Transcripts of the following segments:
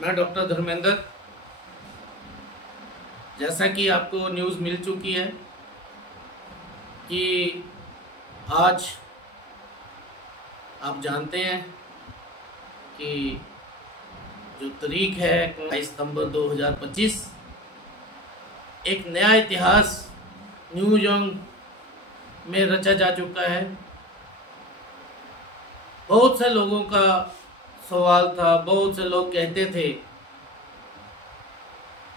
मैं डॉक्टर धर्मेंद्र। जैसा कि आपको न्यूज़ मिल चुकी है कि आज आप जानते हैं कि जो तारीख है 22 सितंबर 2025, एक नया इतिहास न्यूयॉर्क में रचा जा चुका है। बहुत से लोगों का सवाल था, बहुत से लोग कहते थे,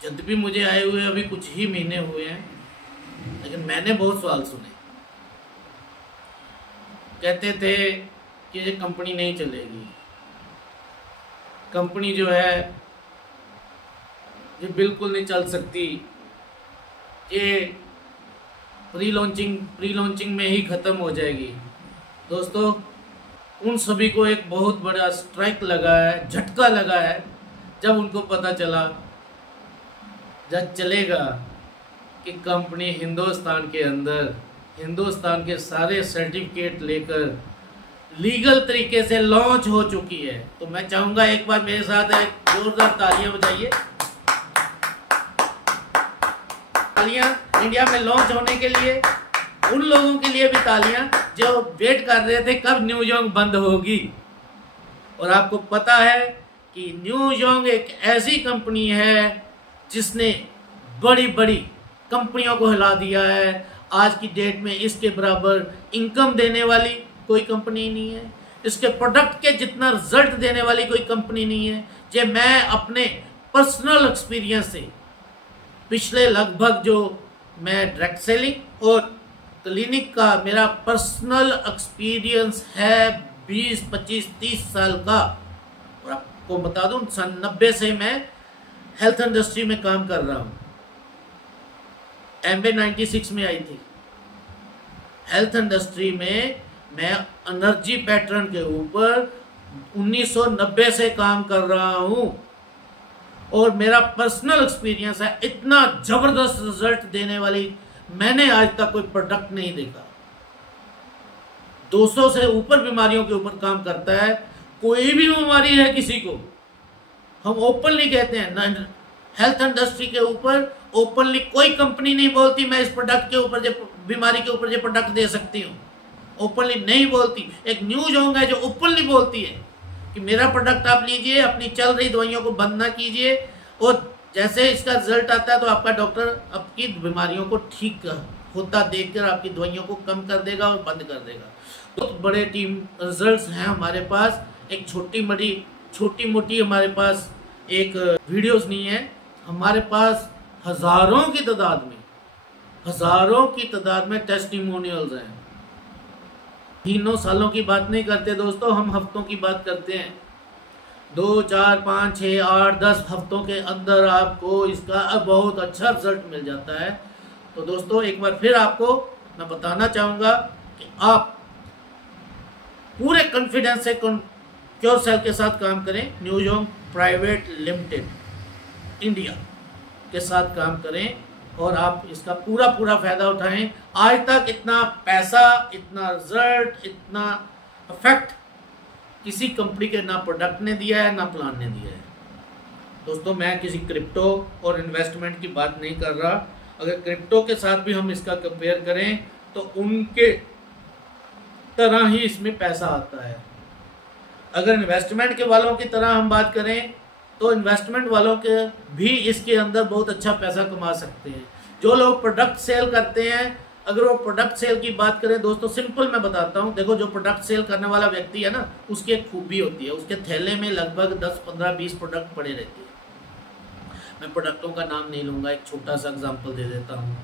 जब भी मुझे आए हुए अभी कुछ ही महीने हुए हैं, लेकिन मैंने बहुत सवाल सुने। कहते थे कि ये कंपनी नहीं चलेगी, कंपनी जो है ये बिल्कुल नहीं चल सकती, ये प्री लॉन्चिंग में ही ख़त्म हो जाएगी। दोस्तों, उन सभी को एक बहुत बड़ा स्ट्राइक लगा है, झटका लगा है, जब उनको पता चला, जब चलेगा कि कंपनी हिंदुस्तान के अंदर हिंदुस्तान के सारे सर्टिफिकेट लेकर लीगल तरीके से लॉन्च हो चुकी है। तो मैं चाहूँगा एक बार मेरे साथ एक जोरदार तालियां बजाइए। तालियां इंडिया में लॉन्च होने के लिए, उन लोगों के लिए भी तालियां जो वेट कर रहे थे कब न्यूयॉर्क बंद होगी। और आपको पता है कि न्यूयॉर्क एक ऐसी कंपनी है जिसने बड़ी बड़ी कंपनियों को हिला दिया है। आज की डेट में इसके बराबर इनकम देने वाली कोई कंपनी नहीं है, इसके प्रोडक्ट के जितना रिजल्ट देने वाली कोई कंपनी नहीं है। ये मैं अपने पर्सनल एक्सपीरियंस से, पिछले लगभग जो मैं डायरेक्ट सेलिंग और क्लिनिक का मेरा पर्सनल एक्सपीरियंस है 20, 25, 30 साल का। और आपको बता दूं, सन 90 से मैं हेल्थ इंडस्ट्री में काम कर रहा हूं। एमबे 96 में आई थी। हेल्थ इंडस्ट्री में मैं एनर्जी पैटर्न के ऊपर 1990 से काम कर रहा हूं और मेरा पर्सनल एक्सपीरियंस है, इतना जबरदस्त रिजल्ट देने वाली मैंने आज तक कोई प्रोडक्ट नहीं देखा। 200 से ऊपर बीमारियों के ऊपर काम करता है। कोई भी बीमारी है किसी को, हम ओपनली कहते हैं ना, हेल्थ इंडस्ट्री के ऊपर ओपनली कोई कंपनी नहीं बोलती मैं इस प्रोडक्ट के ऊपर, बीमारी के ऊपर जो प्रोडक्ट दे सकती हूँ, ओपनली नहीं बोलती। एक न्यूयॉर्क है जो ओपनली बोलती है कि मेरा प्रोडक्ट आप लीजिए, अपनी चल रही दवाइयों को बंद ना कीजिए, और जैसे इसका रिजल्ट आता है तो आपका डॉक्टर आपकी बीमारियों को ठीक होता देखकर आपकी दवाइयों को कम कर देगा और बंद कर देगा। बहुत बड़े टीम रिजल्ट्स हैं हमारे पास। एक छोटी मोटी हमारे पास एक वीडियोस नहीं है, हमारे पास हजारों की तादाद में टेस्टिमोनियल्स हैं। तीनों सालों की बात नहीं करते दोस्तों, हम हफ्तों की बात करते हैं। 2, 4, 5, 6, 8, 10 हफ्तों के अंदर आपको इसका बहुत अच्छा रिजल्ट मिल जाता है। तो दोस्तों, एक बार फिर आपको मैं बताना चाहूँगा कि आप पूरे कॉन्फिडेंस से क्योरसेल के साथ काम करें। न्यूयॉर्क प्राइवेट लिमिटेड इंडिया के साथ काम करें और आप इसका पूरा फ़ायदा उठाएं। आज तक इतना पैसा, इतना रिजल्ट, इतना इफेक्ट किसी कंपनी के ना प्रोडक्ट ने दिया है ना प्लान ने दिया है। दोस्तों, मैं किसी क्रिप्टो और इन्वेस्टमेंट की बात नहीं कर रहा। अगर क्रिप्टो के साथ भी हम इसका कंपेयर करें तो उनके तरह ही इसमें पैसा आता है। अगर इन्वेस्टमेंट के वालों की तरह हम बात करें तो इन्वेस्टमेंट वालों के भी इसके अंदर बहुत अच्छा पैसा कमा सकते हैं। जो लोग प्रोडक्ट सेल करते हैं, अगर वो प्रोडक्ट सेल की बात करें दोस्तों, सिंपल मैं बताता हूँ। देखो, जो प्रोडक्ट सेल करने वाला व्यक्ति है ना, उसकी एक खूबी होती है, उसके थैले में लगभग 10, 15, 20 प्रोडक्ट पड़े रहते हैं। मैं प्रोडक्टों का नाम नहीं लूँगा, एक छोटा सा एग्जाम्पल दे देता हूँ।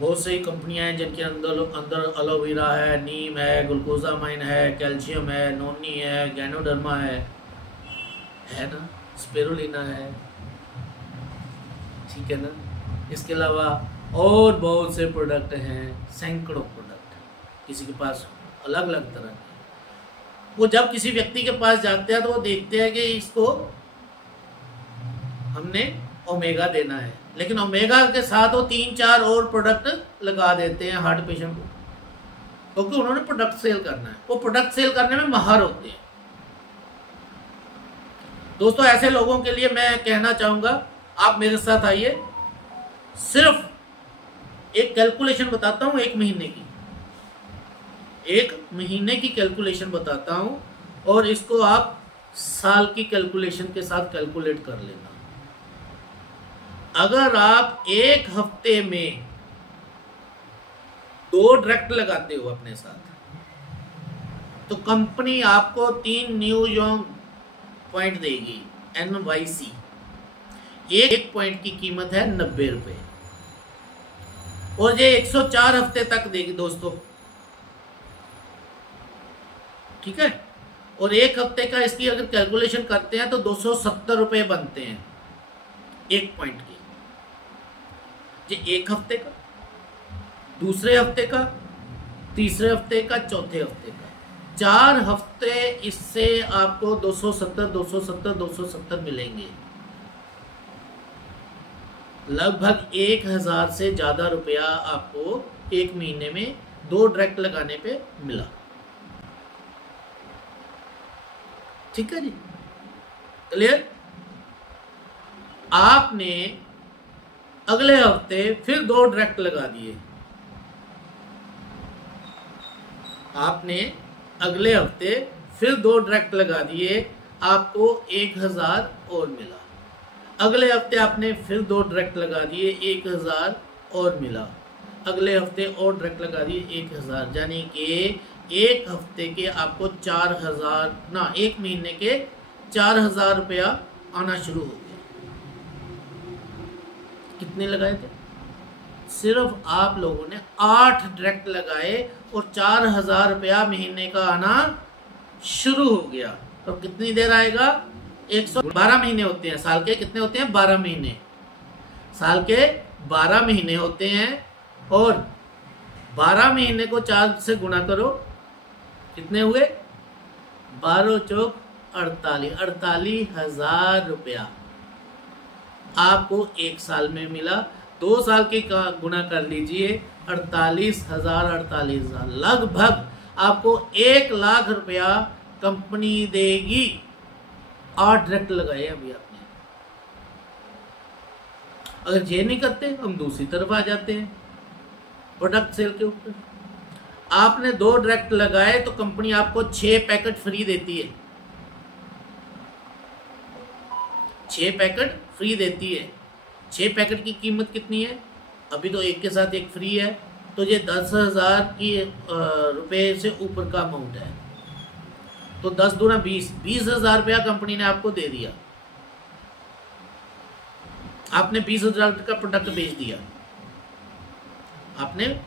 बहुत सी कंपनियाँ हैं जिनके अंदर एलोवेरा है, नीम है, ग्लूकोजामाइन है, कैल्शियम है, नोनी है, गैनोडर्मा है ना, स्पिरुलिना है, ठीक है ना। इसके अलावा और बहुत से प्रोडक्ट हैं, सैकड़ों प्रोडक्ट, किसी के पास अलग अलग तरह के। वो जब किसी व्यक्ति के पास जाते हैं तो वो देखते हैं कि इसको हमने ओमेगा देना है, लेकिन ओमेगा के साथ वो 3-4 और प्रोडक्ट लगा देते हैं हार्ट पेशेंट को, क्योंकि उन्होंने प्रोडक्ट सेल करना है। वो प्रोडक्ट सेल करने में माहिर होते हैं। दोस्तों ऐसे लोगों के लिए मैं कहना चाहूंगा, आप मेरे साथ आइए, सिर्फ एक कैलकुलेशन बताता हूं, एक महीने की कैलकुलेशन बताता हूं, और इसको आप साल की कैलकुलेशन के साथ कैलकुलेट कर लेना। अगर आप एक हफ्ते में 2 डायरेक्ट लगाते हो अपने साथ, तो कंपनी आपको 3 न्यू यॉर्क पॉइंट देगी, NYC। एक पॉइंट की कीमत है 90 रुपए, और ये 104 हफ्ते तक देगी दोस्तों, ठीक है। और एक हफ्ते का इसकी अगर कैलकुलेशन करते हैं तो 270 रुपए बनते हैं एक पॉइंट की। ये एक हफ्ते का, दूसरे हफ्ते का, तीसरे हफ्ते का, चौथे हफ्ते का, 4 हफ्ते इससे आपको 270 मिलेंगे। लगभग 1000 से ज्यादा रुपया आपको एक महीने में 2 डायरेक्ट लगाने पे मिला। ठीक है जी, क्लियर। आपने अगले हफ्ते फिर 2 डायरेक्ट लगा दिए, आपने अगले हफ्ते फिर 2 डायरेक्ट लगा दिए, आपको 1000 और मिला। अगले हफ्ते आपने फिर 2 डायरेक्ट लगा दिए, 1000 और मिला। अगले हफ्ते और डायरेक्ट लगा दिए 1000, यानी कि एक हफ्ते के आपको 4000 ना, एक महीने के 4000 रुपया आना शुरू हो गया। कितने लगाए थे? सिर्फ आप लोगों ने 8 डायरेक्ट लगाए और 4000 रुपया महीने का आना शुरू हो गया। तो कितनी देर आएगा? 112 महीने होते हैं साल के, कितने होते हैं? 12 महीने। साल के 12 महीने होते हैं, और 12 महीने को 4 से गुणा करो, कितने हुए? 12 चौक 48, 48,000 रुपया आपको एक साल में मिला। 2 साल के गुणा कर लीजिए, 48,000, 48,000, लगभग आपको 1 लाख रुपया कंपनी देगी। 8 डायरेक्ट लगाए अभी आपने। अगर ये नहीं करते हम दूसरी तरफ आ जाते हैं, प्रोडक्ट सेल के ऊपर। आपने 2 डायरेक्ट लगाए तो कंपनी आपको 6 पैकेट फ्री देती है, 6 पैकेट फ्री देती है। 6 पैकेट की कीमत कितनी है? अभी तो एक के साथ एक फ्री है, तो ये 10,000 की रुपए से ऊपर का अमाउंट है। तो 10 दूना 20, 20,000 रुपया कंपनी ने आपको दे दिया। आपने 20,000 का प्रोडक्ट बेच दिया, आपने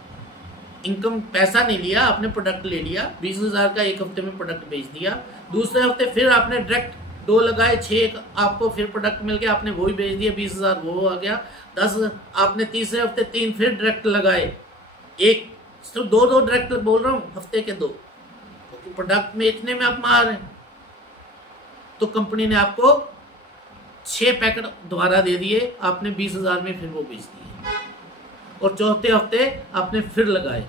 इनकम पैसा नहीं लिया, आपने प्रोडक्ट ले लिया। 20,000 का एक हफ्ते में प्रोडक्ट बेच दिया। दूसरे हफ्ते फिर आपने डायरेक्ट 2 लगाए, 6 आपको फिर प्रोडक्ट मिल गया, आपने वो ही बेच दिया, 20,000 वो आ गया। 10 आपने तीसरे हफ्ते 3 फिर डायरेक्ट लगाए, एक सिर्फ 2 डायरेक्ट बोल रहा हूँ, हफ्ते के 2, तो प्रोडक्ट में इतने में आप मार हैं। तो कंपनी ने आपको 6 पैकेट दोबारा दे दिए, आपने 20,000 में फिर वो बेच दिए। और चौथे हफ्ते आपने फिर लगाए,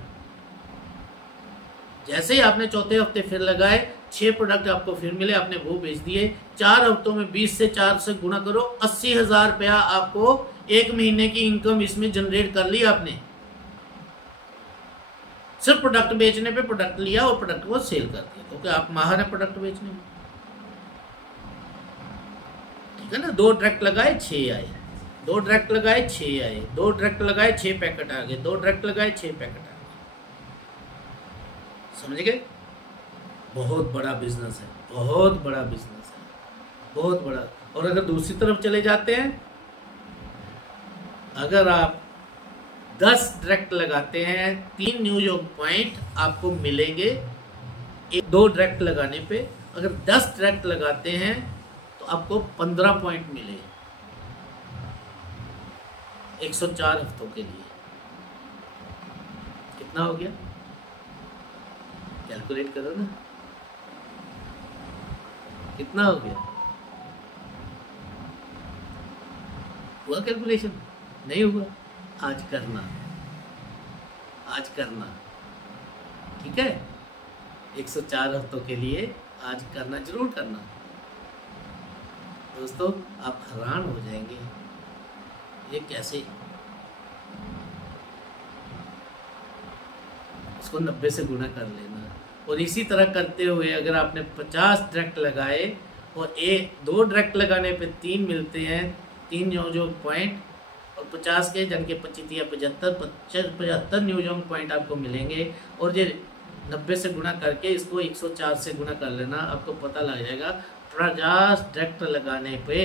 जैसे ही आपने चौथे हफ्ते फिर लगाए, 6 प्रोडक्ट आपको फिर मिले, आपने वो बेच दिए। 4 हफ्तों में 20 से 4 से गुणा करो, 80,000 रुपया आपको एक महीने की इनकम इसमें जनरेट कर ली आपने। सिर्फ प्रोडक्ट बेचने पे प्रोडक्ट लिया और प्रोडक्ट को सेल कर दिया, क्योंकि आप माहिर है प्रोडक्ट बेचने में। ठीक है ना। 2 डायरेक्ट लगाए 6 आए, 2 डायरेक्ट लगाए 6 आए, 2 डायरेक्ट लगाए 6 पैकेट आ गए, 2 डायरेक्ट लगाए 6 पैकेट आ गए। समझ गए? बहुत बड़ा बिजनेस है, बहुत बड़ा बिजनेस है, बहुत बड़ा। और अगर दूसरी तरफ चले जाते हैं, अगर आप 10 डायरेक्ट लगाते हैं, 3 न्यू यॉर्क पॉइंट आपको मिलेंगे 2 डायरेक्ट लगाने पे। अगर 10 डायरेक्ट लगाते हैं तो आपको 15 पॉइंट मिले 104 हफ्तों के लिए। कितना हो गया? कैलकुलेट करो ना, कितना हो गया? हुआ कैलकुलेशन? नहीं हुआ? आज करना, आज करना, ठीक है। 104 हफ्तों के लिए आज करना, जरूर करना। दोस्तों आप हैरान हो जाएंगे ये कैसे। उसको 90 से गुना कर लेना और इसी तरह करते हुए अगर आपने 50 डायरेक्ट लगाए और 2 डायरेक्ट लगाने पे 3 मिलते हैं, 3 न्यूजोंग पॉइंट, और 50 के जन के 25 या 75 न्यूजोंग पॉइंट आपको मिलेंगे। और ये 90 से गुना करके इसको 104 से गुना कर लेना, आपको पता लग जाएगा 50 डायरेक्ट लगाने पे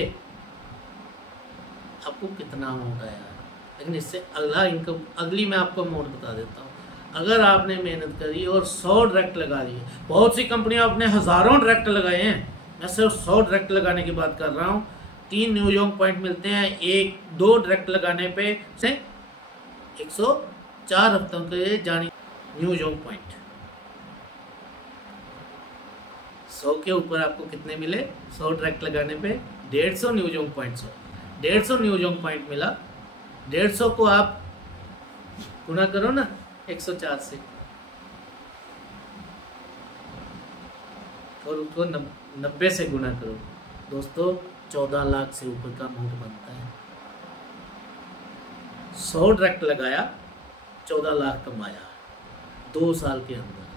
आपको कितना अमाउंट आया। लेकिन इससे अगली मैं आपको अमाउंट बता देता हूँ। अगर आपने मेहनत करी और 100 डायरेक्ट लगा दिए, बहुत सी कंपनियां अपने हज़ारों डायरेक्ट लगाए हैं, मैं सिर्फ 100 डायरेक्ट लगाने की बात कर रहा हूँ। 3 न्यूजोंग पॉइंट मिलते हैं, 1-2 डायरेक्ट लगाने पे से 104 हफ्तों के जाने न्यूजोंग पॉइंट। 100 के ऊपर आपको कितने मिले? 100 डायरेक्ट लगाने पे 150 न्यूजोंग पॉइंट। 150 न्यूजोंग पॉइंट मिला। 150 को आप गुना करो ना 104 से और उसको 90 से गुना करो। दोस्तों 14 लाख से ऊपर का अमाउंट बनता है। 100 डायरेक्ट लगाया, 14 लाख कमाया 2 साल के अंदर।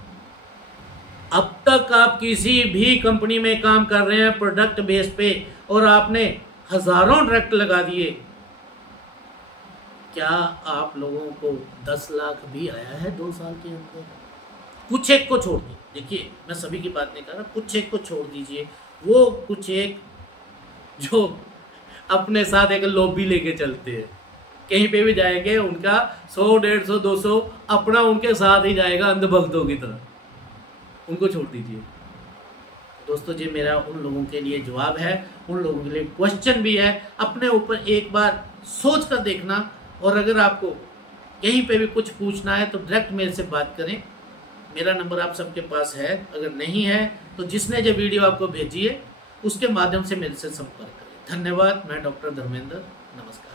अब तक आप किसी भी कंपनी में काम कर रहे हैं प्रोडक्ट बेस पे और आपने हजारों डायरेक्ट लगा दिए, क्या आप लोगों को 10 लाख भी आया है 2 साल के अंदर? कुछ एक को छोड़ दीजिए, देखिए मैं सभी की बात नहीं कर रहा, कुछ एक को छोड़ दीजिए। वो कुछ एक जो अपने साथ एक लॉबी लेके चलते हैं, कहीं पे भी जाएंगे उनका 100, 150, 200 अपना उनके साथ ही जाएगा अंधभक्तों की तरह, उनको छोड़ दीजिए। दोस्तों ये मेरा उन लोगों के लिए जवाब है, उन लोगों के लिए क्वेश्चन भी है। अपने ऊपर एक बार सोच कर देखना, और अगर आपको कहीं पे भी कुछ पूछना है तो डायरेक्ट मेरे से बात करें। मेरा नंबर आप सबके पास है, अगर नहीं है तो जिसने ये वीडियो आपको भेजी है उसके माध्यम से मेरे से संपर्क करें। धन्यवाद। मैं डॉक्टर धर्मेंद्र, नमस्कार।